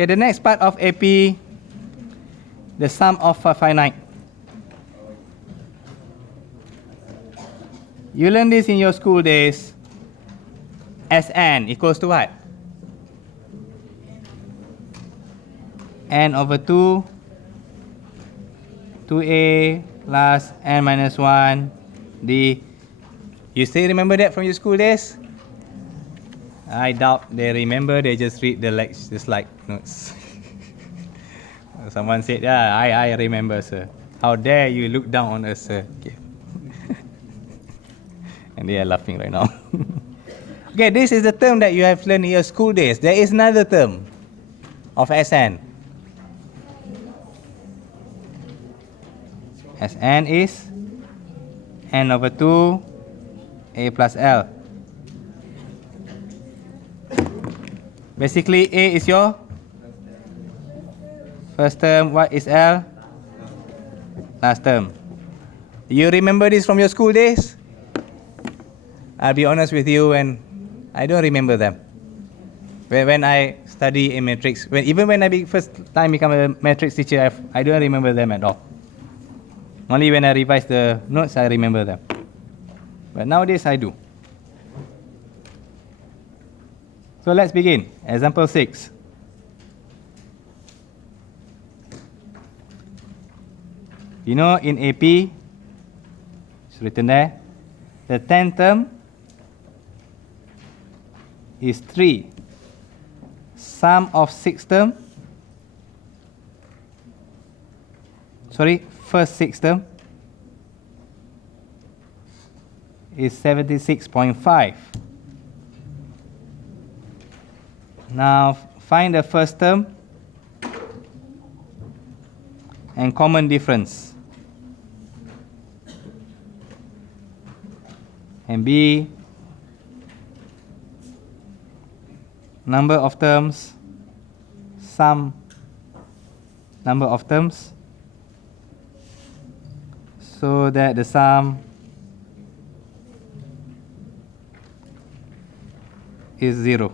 Okay, the next part of AP, the sum of finite. You learned this in your school days. Sn equals to what? N over 2, 2a plus n minus 1 d. You still remember that from your school days? I doubt they remember, they just read the slide notes. Someone said, yeah, I remember, sir. How dare you look down on us, sir. Okay. And they are laughing right now. Okay, this is the term that you have learned in your school days. There is another term of Sn. Sn is n over 2 a plus l. Basically, a is your first term. What is l? Last term. You remember this from your school days? I'll be honest with you, and I don't remember them. When I study a matrix, even when I first time become a matrix teacher, I don't remember them at all. Only when I revise the notes, I remember them. But nowadays, I do. So let's begin. Example 6. You know, in AP, it's written there, the 10th term is 3. Sum of 6th term, first 6th term is 76.5. Now find the first term and common difference. And B, number of terms, sum number of terms, so that the sum is 0.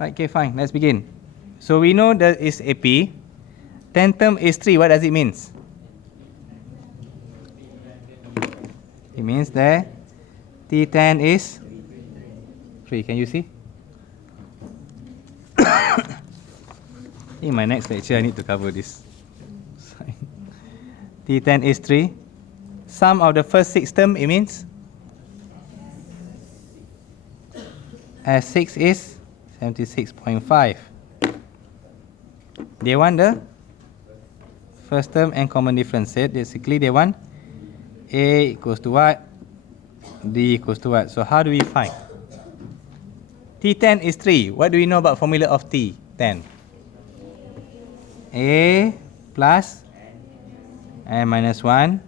Okay, fine, let's begin. So we know that is AP. 10th term is 3. What does it mean? It means that T10 is 3. Can you see? In my next lecture, I need to cover this. T10 is 3. Sum of the first 6 term, it means? S6 is 76.5. They want the first term and common difference. Basically, they want A equals to what? D equals to what? So how do we find? T10 is 3. What do we know about formula of T10? A plus n minus 1.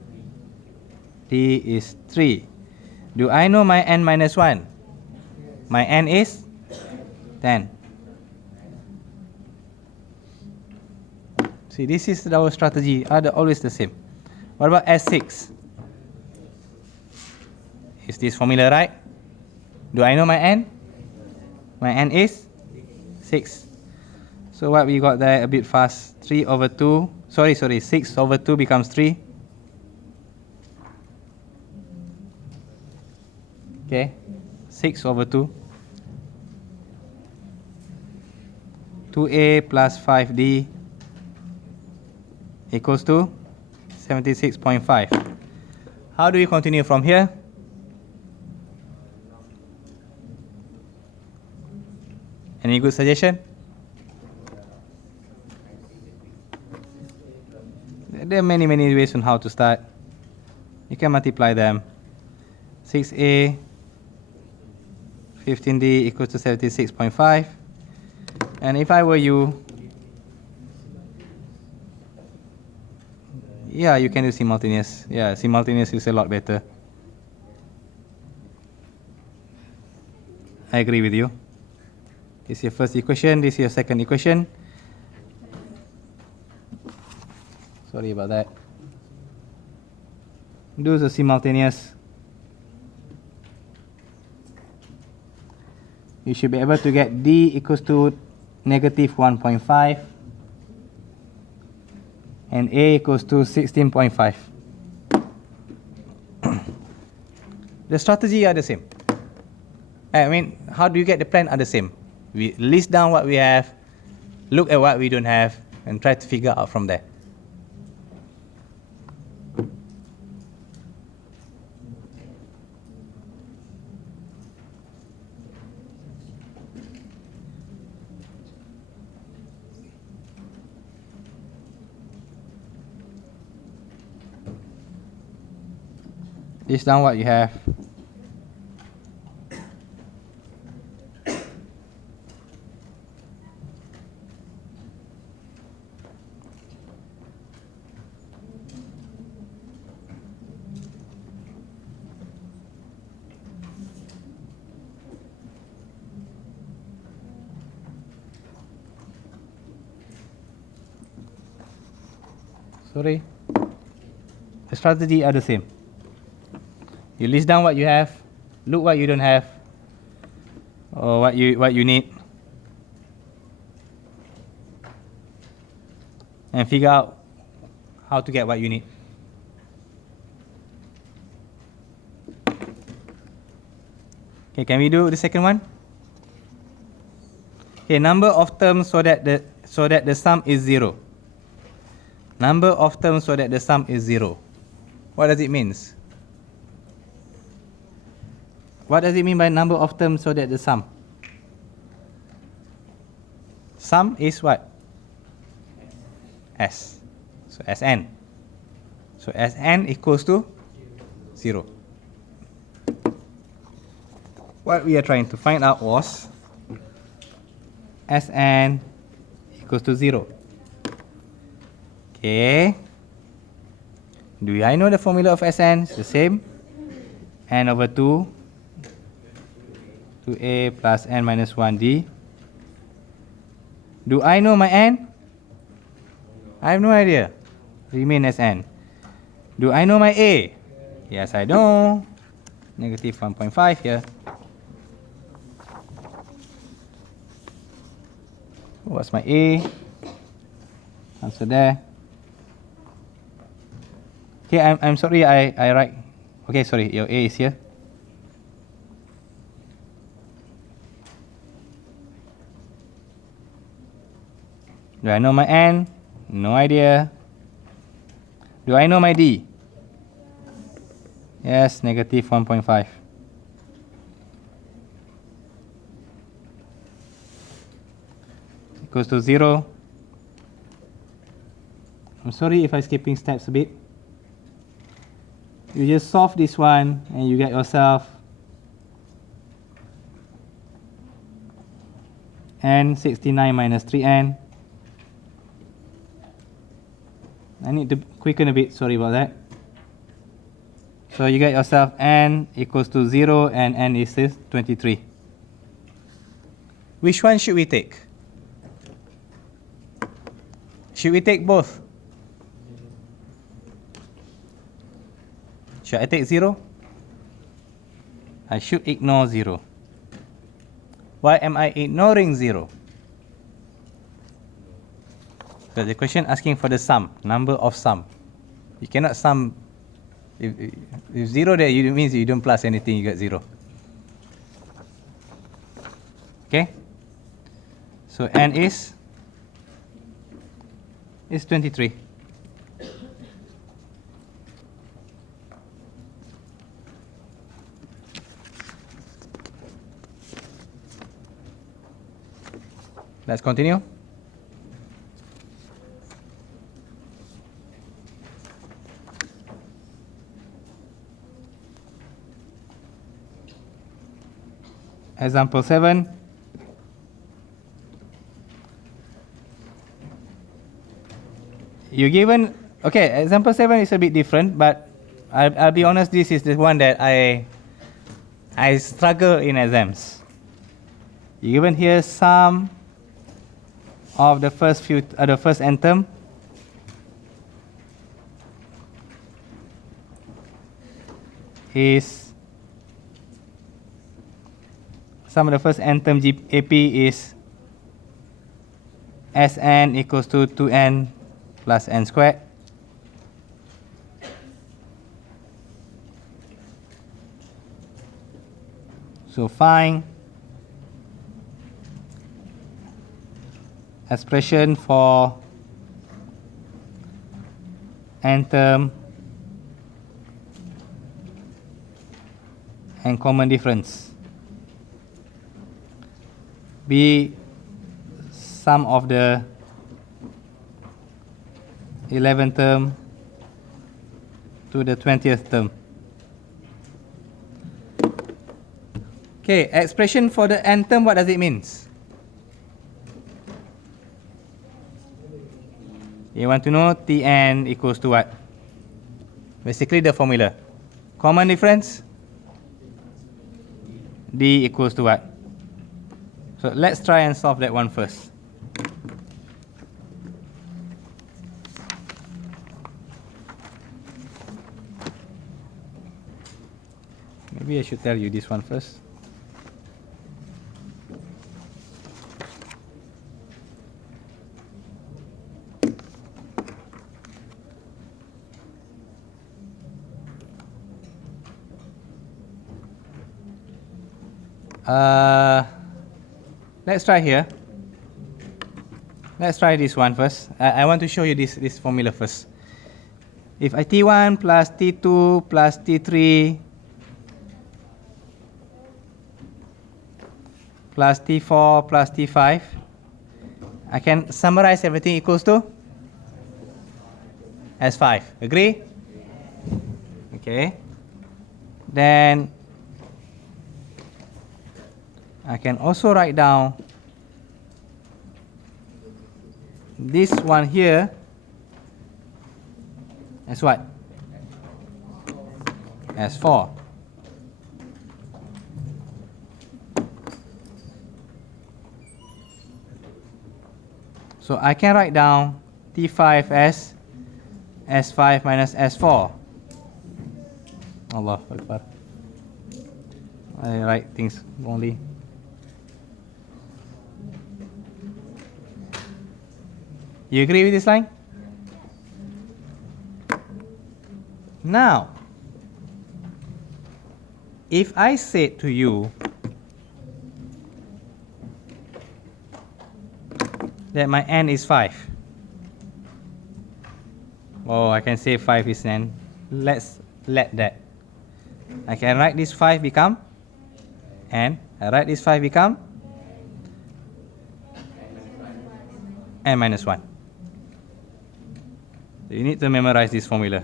D is 3. Do I know my n minus 1? My n is 10. See, this is our strategy. Always the same. What about S6? Is this formula right? Do I know my n? My n is 6. So what we got there a bit fast. 3 over 2. Sorry, 6 over 2 becomes 3. Okay. 6 over 2. 2a plus 5d equals to 76.5. How do we continue from here? Any good suggestion? There are many ways on how to start. You can multiply them. 6a 15d equals to 76.5. And if I were you, yeah, you can do simultaneous. Yeah, simultaneous is a lot better. I agree with you. This is your first equation, this is your second equation. Sorry about that. Do the simultaneous. You should be able to get D equals to negative 1.5, and A equals to 16.5. The strategy are the same. I mean, how do you get the plan are the same. We list down what we have, look at what we don't have, and try to figure out from there. List down what you have. Sorry. The strategy are the same. You list down what you have, look what you don't have, or what you need, and figure out how to get what you need. Okay, can we do the second one? Okay, number of terms so that the sum is 0. Number of terms so that the sum is 0. What does it mean? What does it mean by number of terms so that the sum? Sum is what? S. So Sn. So Sn equals to 0. What we are trying to find out was Sn equals to 0. Okay. Do I know the formula of Sn? It's the same. N over 2, 2a plus n minus 1d. Do I know my n? I have no idea. Remain as n. Do I know my a? Yes, I know. Negative 1.5 here. What's my a? Answer there. Okay, I'm sorry I write. Okay, sorry, your a is here. Do I know my n? No idea. Do I know my d? Yes, negative 1.5. Equals to 0. I'm sorry if I'm skipping steps a bit. You just solve this one and you get yourself n 69 minus 3n. I need to quicken a bit, sorry about that. So you get yourself n equals to 0 and n is 23. Which one should we take? Should we take both? Should I take 0? I should ignore 0. Why am I ignoring 0? Because the question asking for the sum, number of sum. You cannot sum. If 0 there, it means you don't plus anything, you get 0. Okay? So n is 23. Let's continue. Example 7. You given, okay, example 7 is a bit different, but I'll be honest, this is the one that I struggle in exams. You given here sum of the first n term. Is sum of the first n term AP is Sn equals to 2n plus n squared. So find expression for n term and common difference. B, sum of the 11th term to the 20th term. Okay, expression for the n term, what does it mean? You want to know Tn equals to what? Basically the formula. Common difference? D equals to what? So let's try and solve that one first. Maybe I should tell you this one first. Let's try here. Let's try this one first. I want to show you this formula first. If I T1 plus T2 plus T3 plus T4 plus T5, I can summarize everything equals to S5. Agree? Okay. Then I can also write down this one here as what? As 4. So I can write down T5 as S5 minus S4. Allah Akbar. I write things wrongly. You agree with this line? Now, if I said to you that my n is 5, oh, I can say 5 is n. Let's let that. I can write this 5 become n. I write this 5 become n minus 1. So you need to memorize this formula.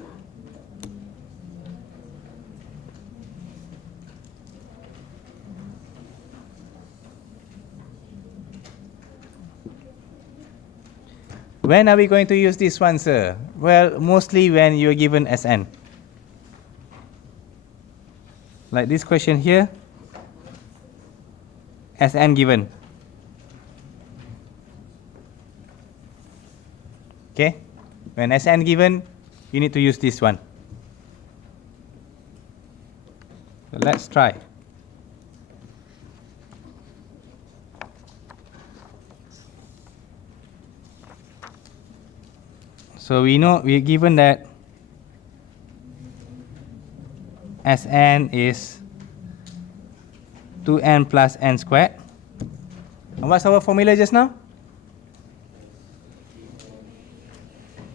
When are we going to use this one, sir? Well, mostly when you're given Sn. Like this question here, Sn given. Okay? When Sn given, you need to use this one. So let's try. So we know we're given that Sn is 2n plus n squared. And what's our formula just now?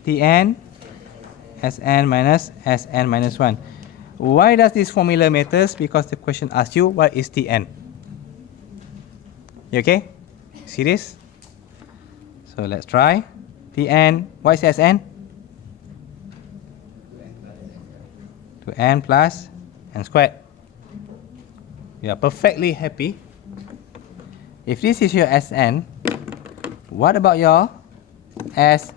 Tn Sn minus Sn minus 1. Why does this formula matters? Because the question asks you what is Tn. You okay? See this? So let's try. Tn, what is Sn? 2n plus n squared. You are perfectly happy. If this is your Sn, what about your Sn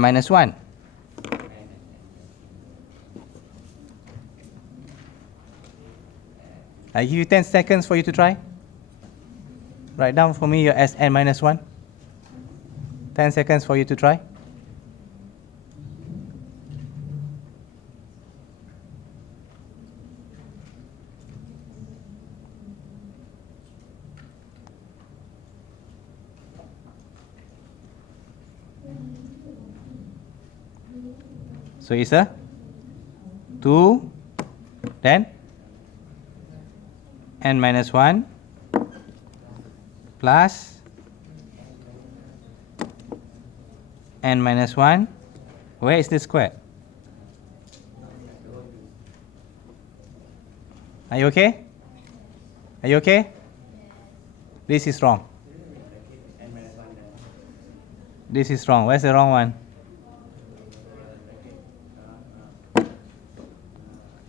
minus 1? I give you 10 seconds for you to try. Write down for me your Sn minus 1. 10 seconds for you to try. So it's a 2, then n minus 1 plus n minus 1. Where is the square? Are you okay? Are you okay? This is wrong. This is wrong. Where's the wrong one?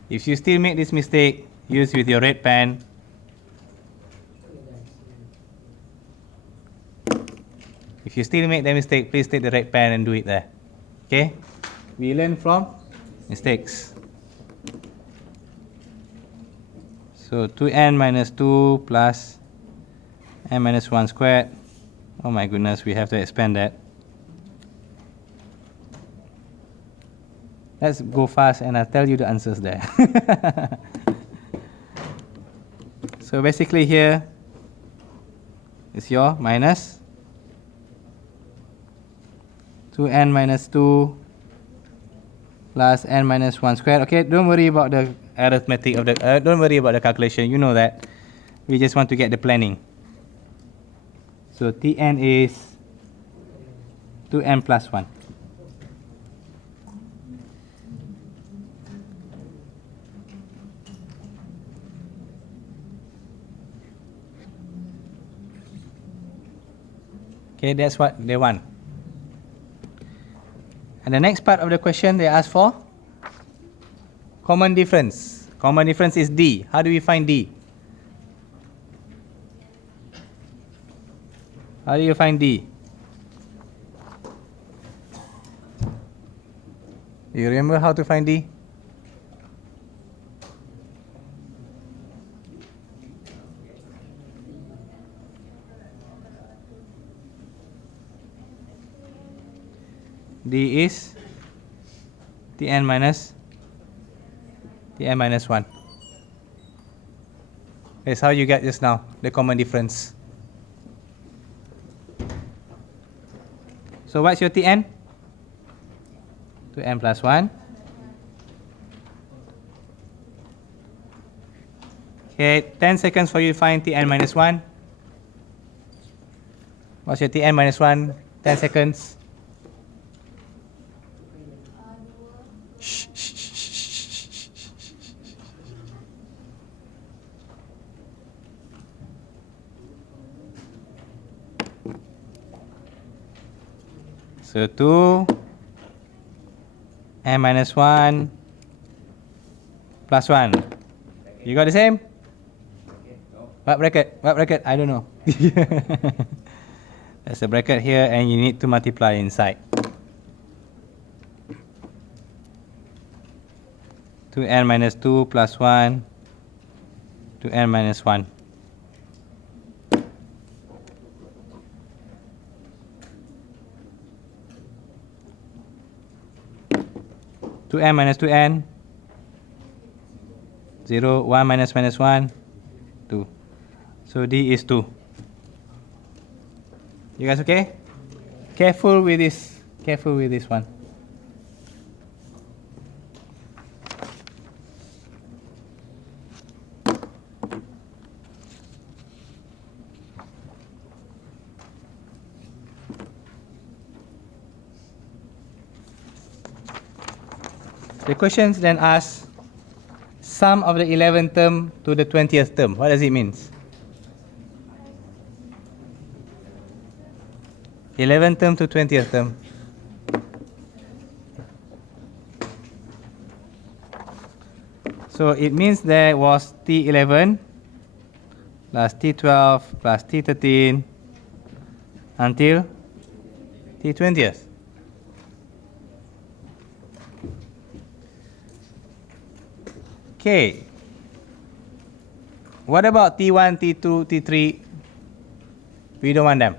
If you still make this mistake, use with your red pen. If you still make the mistake, please take the red pen and do it there. Okay? We learn from mistakes. So 2n minus 2 plus n minus 1 squared. Oh my goodness, we have to expand that. Let's go fast and I'll tell you the answers there. So basically here is your minus 2n minus 2 plus n minus 1 squared. Okay, don't worry about the arithmetic of the, don't worry about the calculation, you know that. We just want to get the planning. So Tn is 2n plus 1. Okay, that's what they want. And the next part of the question they ask for common difference. Common difference is D. How do we find D? How do you find D? Do you remember how to find D? D is Tn minus 1. That's how you get just now, the common difference. So what's your Tn? 2n plus 1. Okay, 10 seconds for you to find Tn minus 1. What's your Tn minus 1? 10 seconds. So 2 n minus 1 plus 1. You got the same? What bracket? What bracket? I don't know. There's a bracket here and you need to multiply inside. 2n minus 2 plus 1 to n minus 1. Two n minus 2n, 0, 1 minus minus 1, 2. So D is 2. You guys okay? Careful with this. Careful with this one. The questions then ask sum of the 11th term to the 20th term. What does it mean? 11th term to 20th term. So it means there was T11 plus T12 plus T13 until T20th. Okay. What about T1, T2, T3? We don't want them.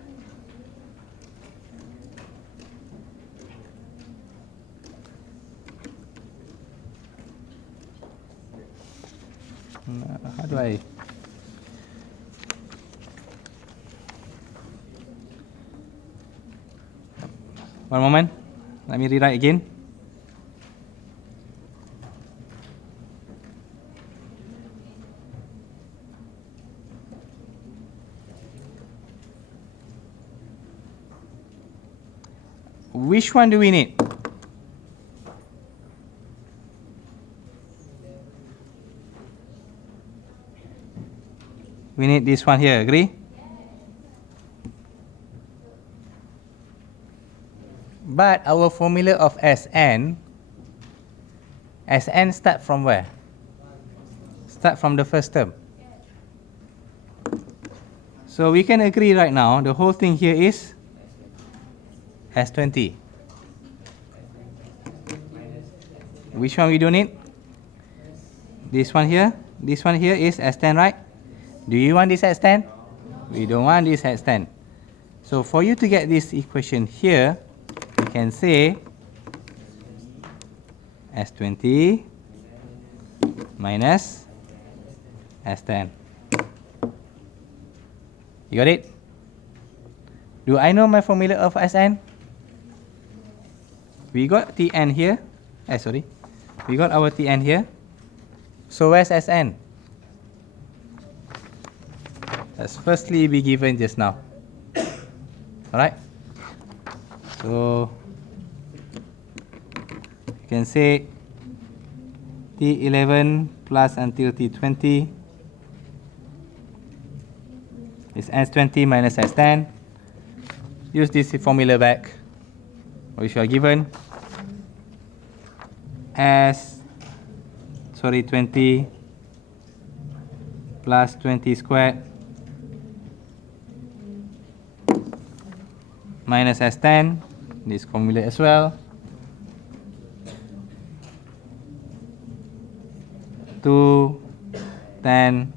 How do I? One moment. Let me rewrite again. which one do we need? We need this one here, agree? But our formula of Sn start from where? Start from the first term. So we can agree right now, the whole thing here is S20. Which one we don't need? This one here. This one here is S10, right? Do you want this S10? We don't want this S10. So for you to get this equation here, you can say S20 minus S10. You got it? Do I know my formula of Sn? We got Tn here. We got our Tn here. So where's Sn? Let's firstly be given just now. Alright? So you can say T11 plus until T20 is S20 minus S10. Use this formula back, which are given as 20 plus 20 squared minus S10, this formula as well, 2 10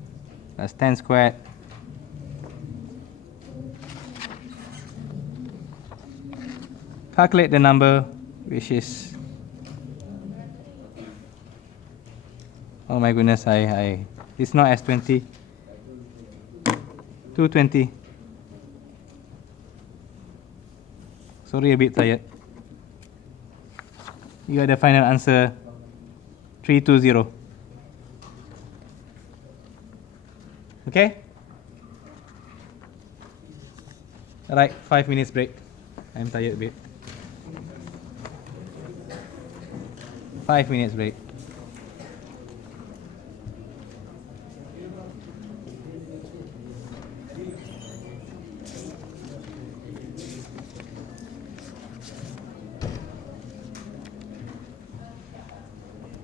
plus 10 squared calculate the number, which is, oh my goodness, it's not S20, 220. Sorry, a bit tired. You got the final answer, 320. Okay? Alright, 5 minutes break. I'm tired a bit. 5 minutes break.